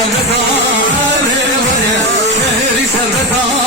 sen de tanrı var ya, her sen de tanrı